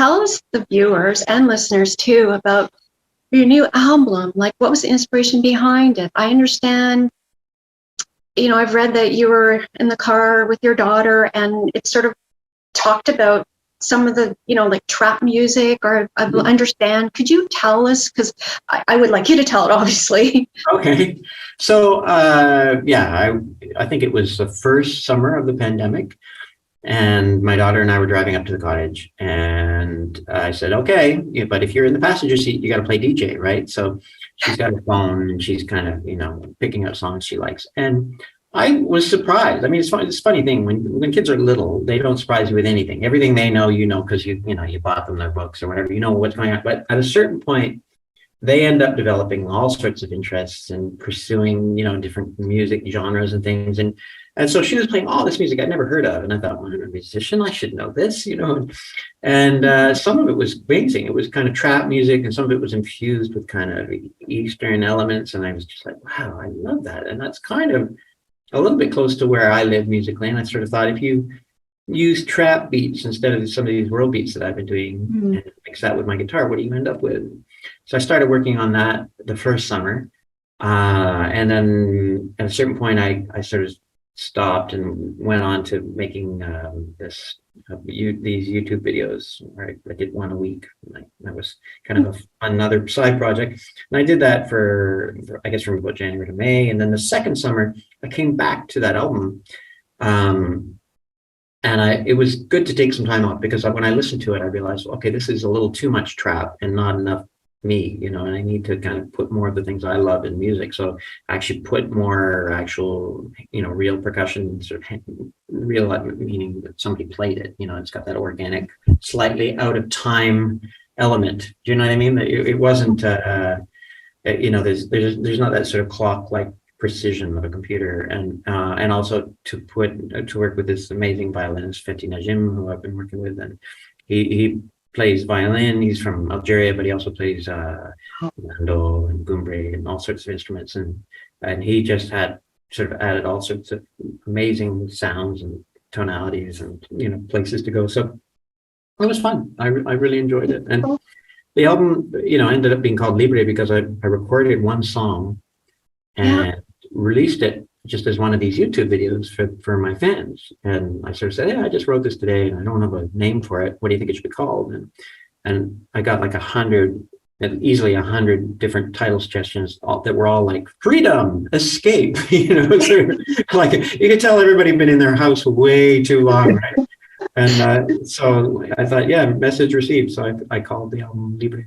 tell us, the viewers and listeners too, about your new album. Like, what was the inspiration behind it? I understand, I've read that you were in the car with your daughter and it sort of talked about some of the, like trap music, or I understand. Could you tell us? Because I would like you to tell it, obviously. Okay. So, I think it was the first summer of the pandemic. And my daughter and I were driving up to the cottage, and I said, okay, but if you're in the passenger seat, you got to play DJ, right? So she's got a phone and she's kind of, picking out songs she likes. And I was surprised. I mean, it's a funny thing when kids are little, they don't surprise you with anything. Everything they know, because you bought them their books or whatever, what's going on. But at a certain point, they end up developing all sorts of interests and pursuing, different music genres and things. And so she was playing all this music I'd never heard of. And I thought, well, I'm a musician, I should know this, And some of it was amazing. It was kind of trap music, and some of it was infused with kind of Eastern elements. And I was just like, wow, I love that. And that's kind of a little bit close to where I live musically. And I sort of thought, if you use trap beats instead of some of these world beats that I've been doing, and mix that with my guitar, what do you end up with? So I started working on that the first summer. And then at a certain point, I sort of stopped and went on to making these YouTube videos, where I did one a week. That was kind of another side project. And I did that for I guess from about January to May. And then the second summer, I came back to that album. And it was good to take some time off, because when I listened to it, I realized, okay, this is a little too much trap and not enough me, and I need to kind of put more of the things I love in music. So I actually put more actual, real percussion, sort of real, meaning that somebody played it. It's got that organic, slightly out of time element. Do you know what I mean? It wasn't, there's not that sort of clock-like precision of a computer. And also to work with this amazing violinist, Fethi Najim, who I've been working with, and he plays violin. He's from Algeria, but he also plays mando and gumbre and all sorts of instruments. And he just had sort of added all sorts of amazing sounds and tonalities and, places to go. So it was fun. I really enjoyed it. And the album, ended up being called Libre because I recorded one song and released it just as one of these YouTube videos for my fans. And I sort of said, yeah, I just wrote this today and I don't have a name for it. What do you think it should be called? And I got like easily 100 different title suggestions that were all like freedom, escape, so like you could tell everybody had been in their house way too long, right? And so I thought, yeah, message received. So I called the album Libre.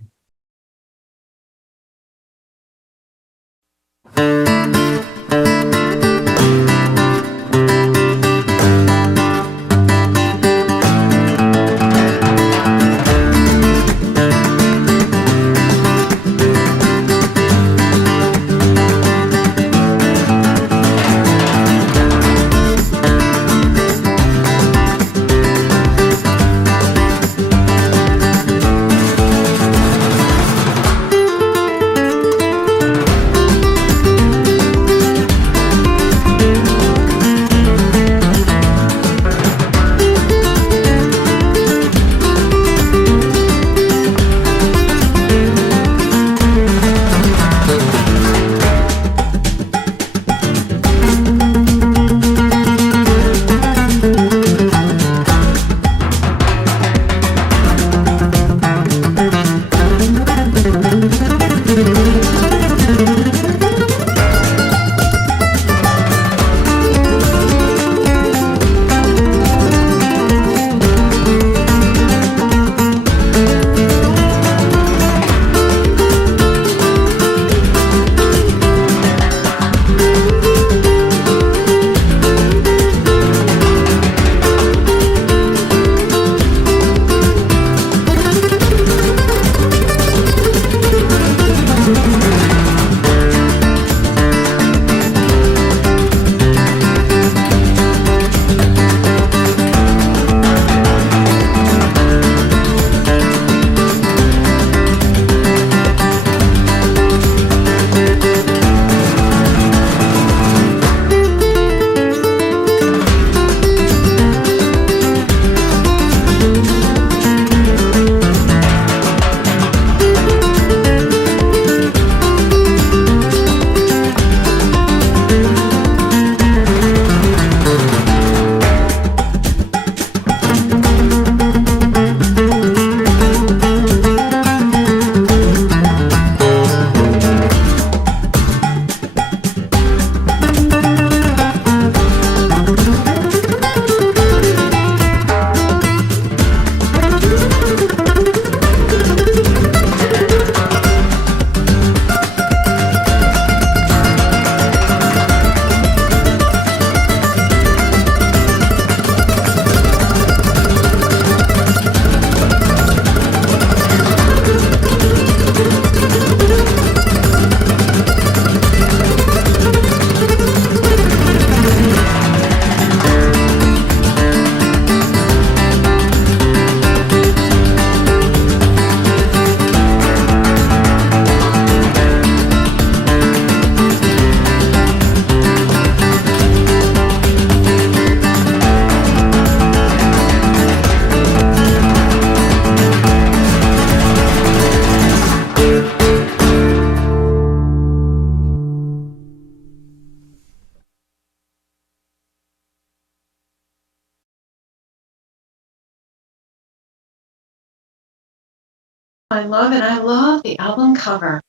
I love it. I love the album cover.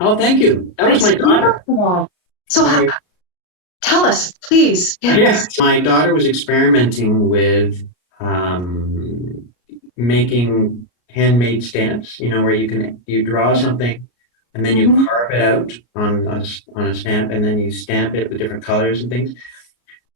Oh, thank you. That was It's my daughter. beautiful. So My, tell us, please. yeah, Yes. my daughter was experimenting with um, making handmade stamps, where you draw something and then you Mhm. carve it out on a stamp and then you stamp it with different colors and things.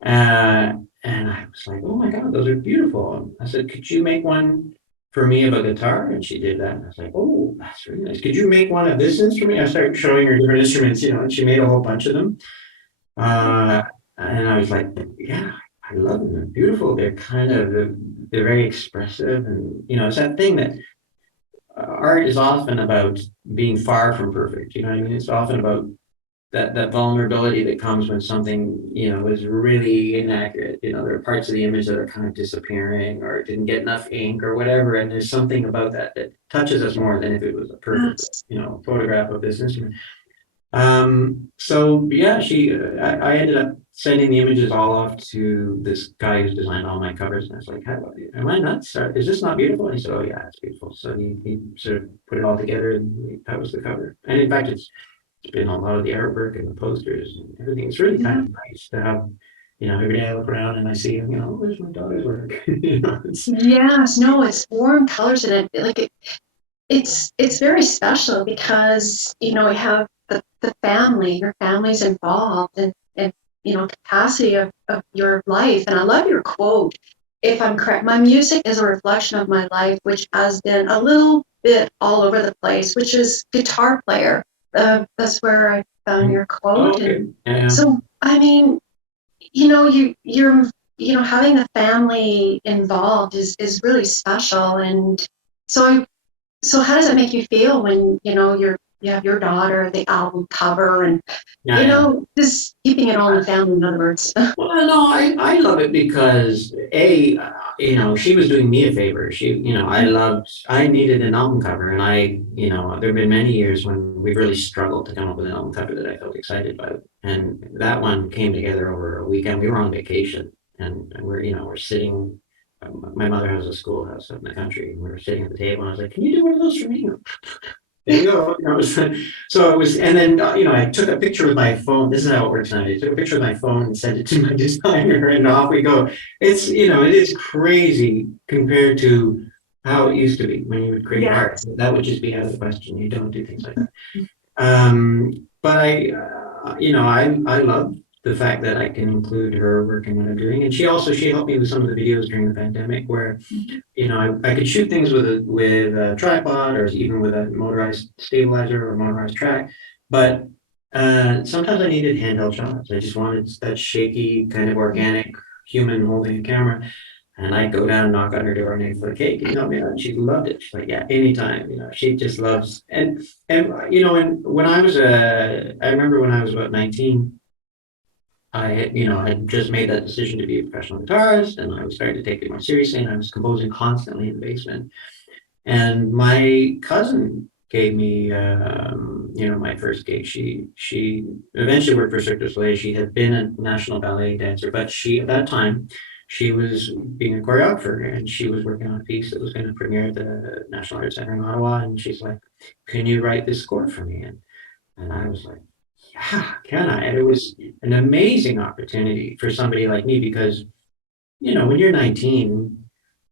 Uh, and I was like, oh my God, those are beautiful. I said, could you make one for me of a guitar? And she did that. And I was like, oh, that's really nice. Could you make one of this instrument? I started showing her different instruments, and she made a whole bunch of them. Uh, and I was like, yeah, I love them. They're beautiful. They're very expressive. And, it's that thing that art is often about being far from perfect. You know what I mean? It's often about that vulnerability that comes when something is really inaccurate. There are parts of the image that are kind of disappearing or didn't get enough ink or whatever, and there's something about that that touches us more than if it was a perfect Yes. photograph of this instrument. So yeah, I ended up sending the images all off to this guy who's designed all my covers, and I was like, am I nuts? Is this not beautiful? And he said, oh yeah, it's beautiful. So he sort of put it all together, and that was the cover. And in fact, it's been a lot of the artwork and the posters and everything. It's really kind Yeah. of nice to have, every day I look around and I see, where's my daughter's work? Yes. No, it's warm colors and it's very special because you have the family, your family's involved and capacity of your life. And I love your quote. If I'm correct, my music is a reflection of my life, which has been a little bit all over the place, which is guitar player. That's where I found your Oh, quote. okay. And Yeah. so, I mean, you're having the family involved is really special. And so so how does it make you feel when you have your daughter, the album cover, and Yeah, yeah. just keeping it all in the family, in other words? Well, no, I love it because she was doing me a favor. I needed an album cover, and there have been many years when we've really struggled to come up with an album cover that I felt excited about, and that one came together over a weekend. We were on vacation, and we're sitting. My mother has a schoolhouse up in the country, and we were sitting at the table, and I was like, "Can you do one of those for me?" There you go. So it was, and then I took a picture with my phone. This is how it works now. I took a picture with my phone and sent it to my designer, and off we go. It is crazy compared to how it used to be when you would create art. Yes. That would just be out of the question. You don't do things like that. But I love the fact that I can include her work in what I'm doing, and she helped me with some of the videos during the pandemic where I could shoot things with a tripod or even with a motorized stabilizer or motorized track, but sometimes I needed handheld shots. I just wanted that shaky kind of organic human holding a camera. And I'd go down and knock on her door and for a cake. She loved it. She's like, yeah, anytime. She just loves and when I remember when I was about 19, I had just made that decision to be a professional guitarist, and I was starting to take it more seriously, and I was composing constantly in the basement. And my cousin gave me, my first gig. She eventually worked for Cirque du Soleil. She had been a national ballet dancer, but at that time, she was being a choreographer, and she was working on a piece that was going to premiere at the National Arts Center in Ottawa. And she's like, "Can you write this score for me?" And I was like, yeah, can I? And it was an amazing opportunity for somebody like me because, when you're 19,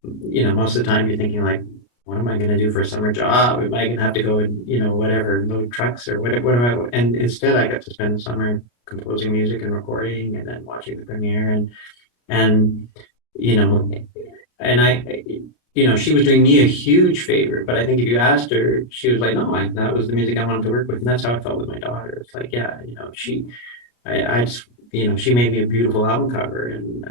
most of the time you're thinking like, what am I going to do for a summer job? Am I going to have to go and, whatever, load trucks or whatever? And instead I got to spend the summer composing music and recording and then watching the premiere and, you know, and she was doing me a huge favor, but I think if you asked her, she was like, no, that was the music I wanted to work with. And that's how I felt with my daughter. It's like, yeah, I just, she made me a beautiful album cover and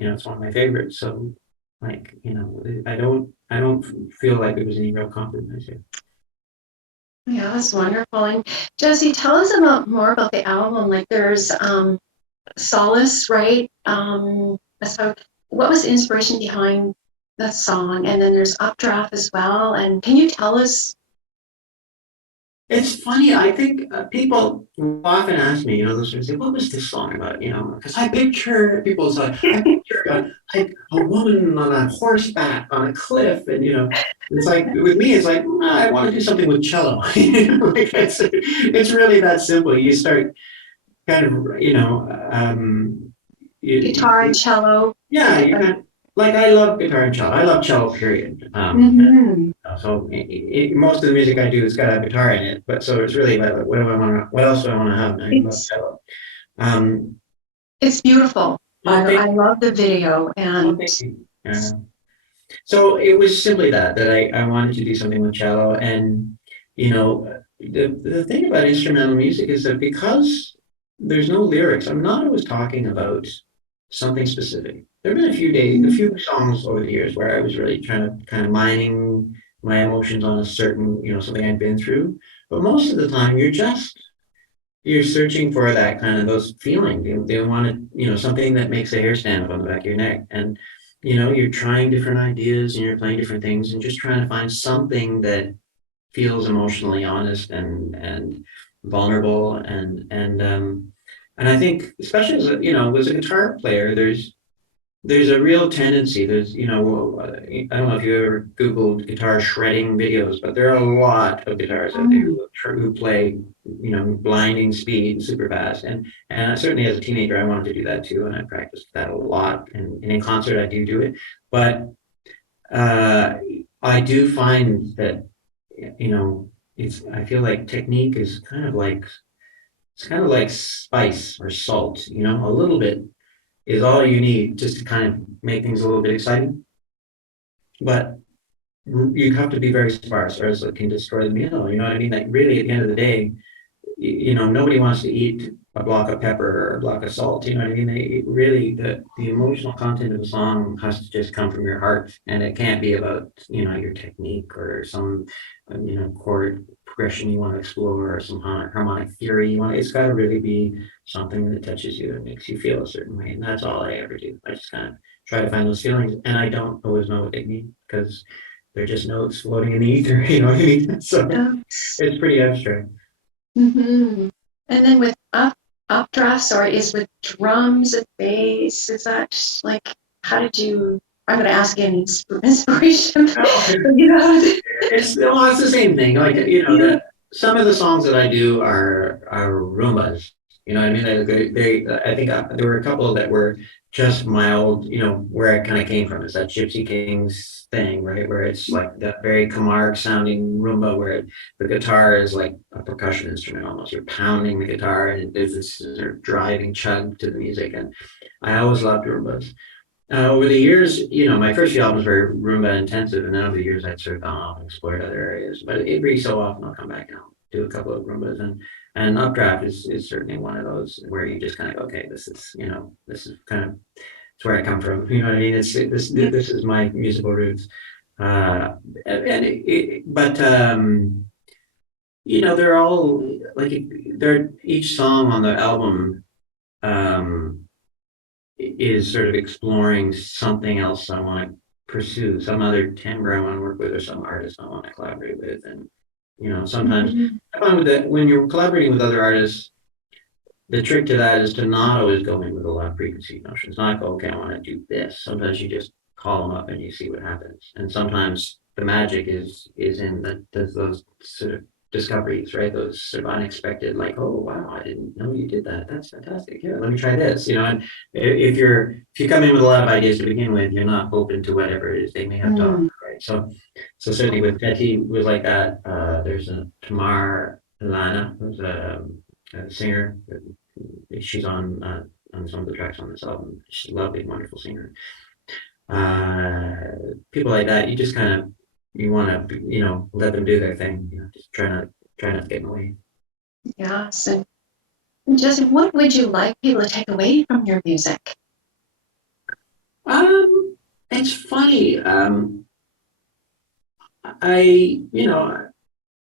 it's one of my favorites. So like, I don't feel like it was any real compromise here. Yeah, that's wonderful. And Jesse, tell us more about the album. Like there's Solace, right? So what was the inspiration behind that song? And then there's Updraft as well. And can you tell us It's funny. I think people will often ask me, they'll sort of say, "What was this song about?" Because I picture people's like, I picture like a woman on a horseback on a cliff, and it's like with me, it's like I want to do something with cello. Like it's really that simple. You start kind of, Guitar and cello. yeah, you kind of, like I love guitar and cello. I love cello, period. Mhm. So most of the music I do has got a guitar in it, but so it's really like, what do I want to? What else do I want to have? And I love It's cello. Um, it's beautiful. well, I love the video, and thank you. So it was simply that I wanted to do something with cello, and the thing about instrumental music is that because there's no lyrics, I'm not always talking about something specific. There have been a few songs over the years where I was really trying to kind of mining my emotions on a certain, something I'd been through. But most of the time, you're searching for that kind of those feelings. You want to, something that makes the hair stand up on the back of your neck, and you're trying different ideas and you're playing different things and just trying to find something that feels emotionally honest and vulnerable and I think especially as as a guitar player, there's a real tendency. I don't know if you ever Googled guitar shredding videos, but there are a lot of guitars out there who play, blinding speed, super fast. And certainly as a teenager, I wanted to do that too, and I practiced that a lot. And in concert, I do it, but uh, I do find that I feel like technique is kind of like spice or salt. A little bit is all you need just to kind of make things a little bit exciting. But you have to be very sparse, or else it can destroy the meal. You know what I mean? Like really, at the end of the day, nobody wants to eat a block of pepper or a block of salt. You know what I mean? Really, the emotional content of a song has to just come from your heart, and it can't be about your technique or some chord progression you want to explore or some harmonic theory you want. It's got to really be something that touches you and makes you feel a certain way, and that's all I ever do. I just kind of try to find those feelings, and I don't always know what they mean because they're just notes floating in the ether. You know what I mean? So it's pretty abstract. Mm-hmm. And then with updrafts, or is with drums and bass, is that like, how did you, I'm going to ask you an inspiration. It's the same thing. Like, some of the songs that I do are rumbas. You know what I mean? I think there were a couple that were just mild, where it kind of came from. It's that Gypsy Kings thing, right? Where it's like that very Camargue sounding rumba where the guitar is like a percussion instrument almost. You're pounding the guitar and there's this sort of driving chug to the music. And I always loved rumbas. Over the years, my first few albums were Roomba intensive, and then over the years, I'd sort of gone off and explored other areas. But every so often, I'll come back and I'll do a couple of Roombas, and Updraft is certainly one of those where you just kind of go, okay, this is kind of it's where I come from. You know what I mean? This is my musical roots. But they're all like they're each song on the album. Is sort of exploring something else I want to pursue, some other timbre I want to work with, or some artist I want to collaborate with. And sometimes I find that when you're collaborating with other artists, the trick to that is to not always go in with a lot of preconceived notions. Not go, okay, I want to do this. Sometimes you just call them up and you see what happens. And sometimes the magic is in those sort of discoveries, right? Those sort of unexpected, like, oh wow, I didn't know you did that. That's fantastic. Yeah, let me try this. And if you come in with a lot of ideas to begin with, you're not open to whatever it is they may have to offer, right? So certainly with Betty was like that. There's a Tamar Lana, who's a singer. She's on some of the tracks on this album. She's a lovely, wonderful singer. People like that, you just kind of you want to let them do their thing. Just try not to get in the way. Yes. And Justin, what would you like people to take away from your music? It's funny.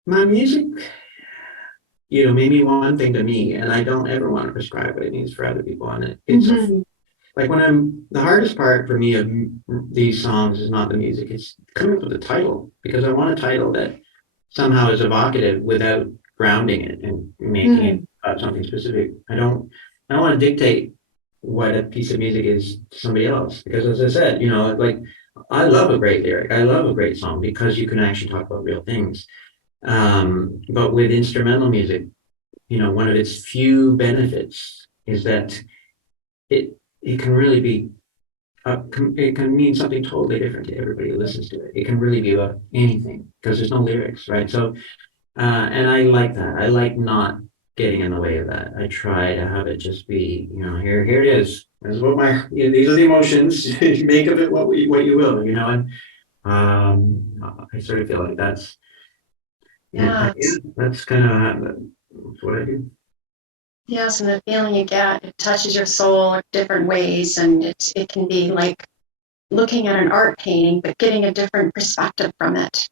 My music, maybe one thing to me, and I don't ever want to prescribe what it means for other people. And it's like the hardest part for me of these songs is not the music, it's coming up with a title, because I want a title that somehow is evocative without grounding it and making it something specific. I don't want to dictate what a piece of music is to somebody else, because as I said, like, I love a great lyric. I love a great song because you can actually talk about real things. But with instrumental music, one of its few benefits is that it can really be, it can mean something totally different to everybody who listens to it. It can really be about anything because there's no lyrics, right? So, and I like that. I like not getting in the way of that. I try to have it just be, here it is. This is what these are the emotions. Make of it what you will, and I sort of feel like that's, that's kind of that's what I do. Yes, and the feeling you get, it touches your soul in different ways, and it can be like looking at an art painting, but getting a different perspective from it.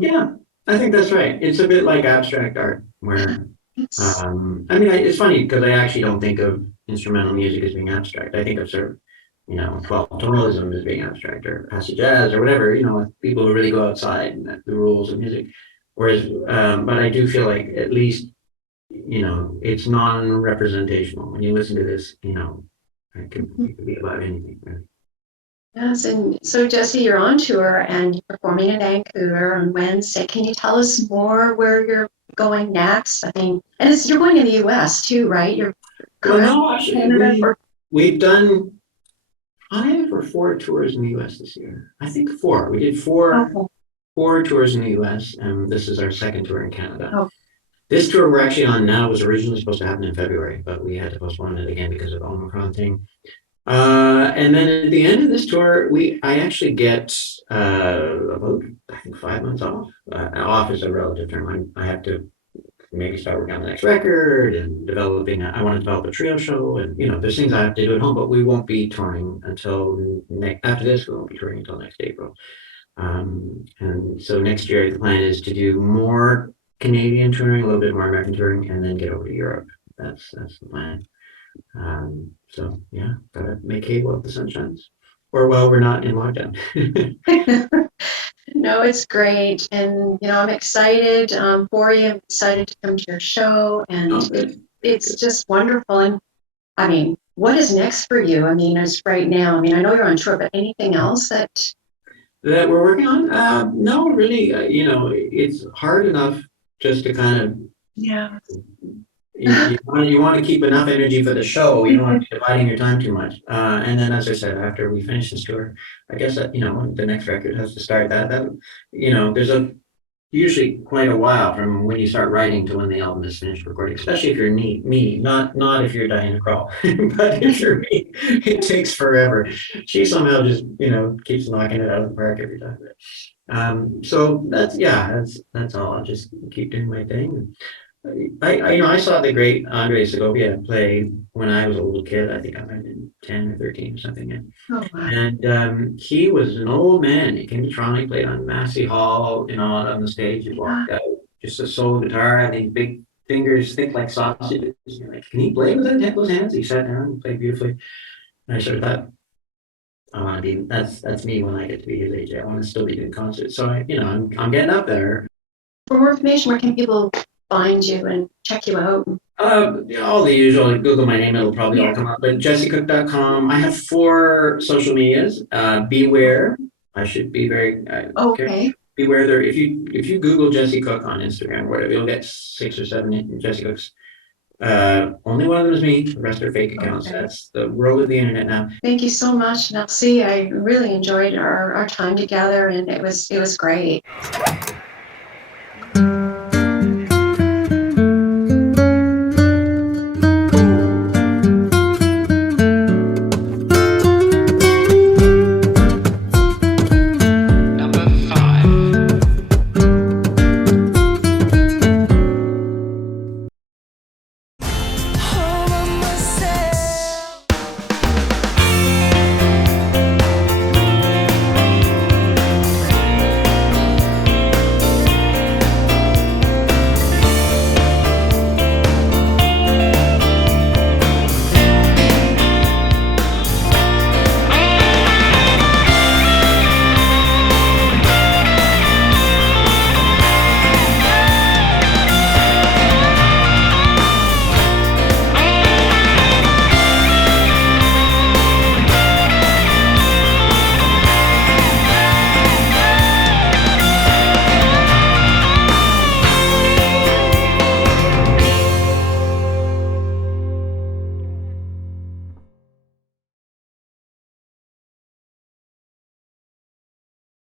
Yeah, I think that's right. It's a bit like abstract art, where it's funny because I actually don't think of instrumental music as being abstract. I think of sort of, 12 tonalism as being abstract, or passage jazz, or whatever. People who really go outside and the rules of music. Whereas, but I do feel like at least, it's non-representational. When you listen to this, it could be about anything, really. Yes, and so Jesse, you're on tour and you're performing in Vancouver on Wednesday. Can you tell us more where you're going next? I mean, and you're going in the US too, right? Well, no, actually, we've done 5 or 4 tours in the US this year. I think 4. We did 4 tours in the US, and this is our 2nd tour in Canada. Oh. This tour we're actually on now was originally supposed to happen in February, but we had to postpone it again because of the Omicron thing. And then at the end of this tour, I actually get about, I think, 5 months off. Off is a relative term. I have to maybe start working on the next record and developing. I want to develop a trio show, and there's things I have to do at home. But we won't be touring until after this. We won't be touring until next April. And so next year the plan is to do more Canadian touring, a little bit more American touring, and then get over to Europe. That's the plan. So yeah, gotta make hay while the sun shines, or while we're not in lockdown. No, it's great, and I'm excited for you. I'm excited to come to your show, and it's just wonderful. And I mean, what is next for you? I mean, as right now, I mean, I know you're on tour, but anything else that we're working on? No, really. It's hard enough just to kind of You want to keep enough energy for the show. You don't want to be dividing your time too much. And then, as I said, after we finish this tour, I guess that the next record has to start. There's usually quite a while from when you start writing to when the album is finished recording. Especially if you're me, not if you're Diana Krall, but if you're me, it takes forever. She somehow just keeps knocking it out of the park every time. So that's all. I'll just keep doing my thing. I saw the great Andre Segovia play when I was a little kid. I think I might have been 10 or 13 or something. Oh, wow. And he was an old man. He came to Toronto, he played on Massey Hall, on the stage. He walked out, just a solo guitar, and these big fingers, thick like sausages. You're like, can he play with those hands? He sat down and played beautifully. And I sort of thought, I want to be, that's me when I get to be his age. I want to still be doing concerts. So I'm getting up there. For more information, where can people find you and check you out? All the usual. Google my name, it'll probably all come up. But jessecook.com. I have 4 social medias. Beware. I should be very okay. Beware there. If you Google Jesse Cook on Instagram, whatever, you'll get 6 or 7 Jesse Cooks. Only one of them is me. The rest are fake accounts. Okay. That's the world of the internet now. Thank you so much, Nelsie. I really enjoyed our time together, and it was great.